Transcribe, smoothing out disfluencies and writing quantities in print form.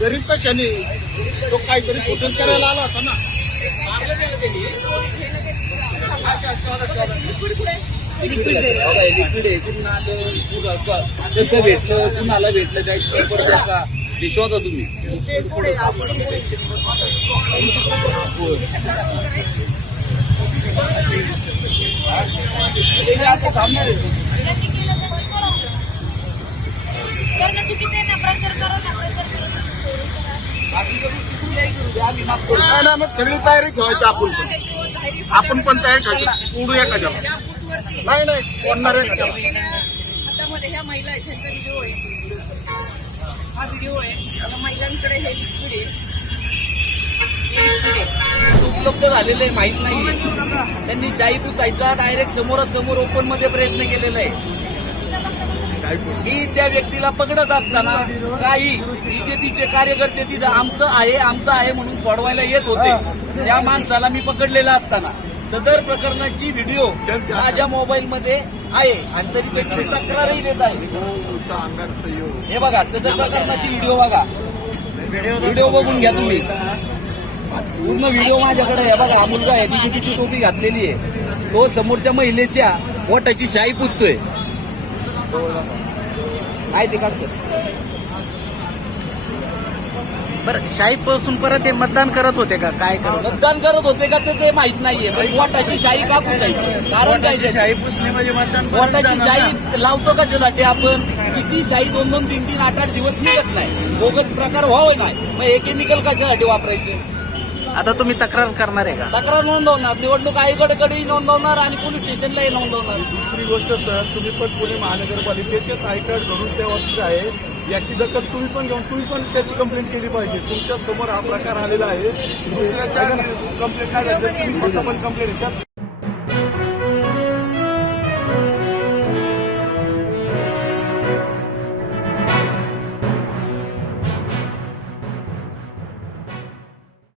गरीब कशाने तो काहीतरी फोटोज करायला आला होता ना. कसं भेटलं कुणाला भेटलं त्याचा विश्वास आहे तुम्ही. करणं चुकीचं आहे ना. प्रचार करा ना. नाही ना, मग सगळी तयारी ठेवायची आपण पण तयारी ठेवायची. उडू एखाद्या नाही नाही कोणणार एखाद्या हातामध्ये ह्या महिला आहेत, त्यांचा व्हिडिओ आहे. हा व्हिडिओ आहे. महिलांकडे हे लिक्विड आहे. उपलब्ध झालेलं आहे माहित नाही. त्यांनी शाई पुसायचा डायरेक्ट समोरासमोर ओपन मध्ये प्रयत्न केलेला आहे. मी त्या व्यक्तीला पकडत असताना काही बीजेपीचे कार्यकर्ते तिथं आमचं आहे म्हणून सोडवायला येत होते. त्या माणसाला मी पकडलेला असताना सदर प्रकरणाची व्हिडिओ माझ्या मोबाईलमध्ये आहे आणि तरी त्याची तक्रारही देत आहे. हे बघा सदर प्रकरणाची व्हिडिओ बघा. व्हिडिओ बघून घ्या तुम्ही. पूर्ण व्हिडिओ माझ्याकडे आहे. बघा हा मुलगा आहे, बीजेपीची टोपी घातलेली आहे. तो समोरच्या महिलेच्या ओठाची शाई पुसतोय. काय ते काढतो. बरं, शाही पासून परत हे मतदान करत होते का? काय करत मतदान करत होते का ते माहित नाहीये. पण वोटाची शाही का पुसायची? कारण काय त्याचं? शाही पुसणे म्हणजे मतदान वोटाची शाही लावतो कशासाठी आपण? किती शाही 2-2, 3-3, 8-8 दिवस निघत नाही. बोगस प्रकार व्हावे नाही. मग हे केमिकल कशासाठी वापरायचे? आता तुम्ही तक्रार करणार आहे का? तक्रार नोंदवणार, निवडणूक आयोगाकडेही नोंदवणार आणि पोलीस स्टेशनलाही नोंदवणार. दुसरी गोष्ट सर, तुम्ही पण पुणे महानगरपालिकेचेच आय कार्ड घडून त्या वस्तू आहे याची दखल तुम्ही पण घेऊन तुम्ही पण त्याची कंप्लेंट केली पाहिजे. तुमच्या समोर हा प्रकार आलेला आहे. दुसऱ्याच्या कंप्लेंट नाही, तुम्ही स्वतः पण कंप्लेंट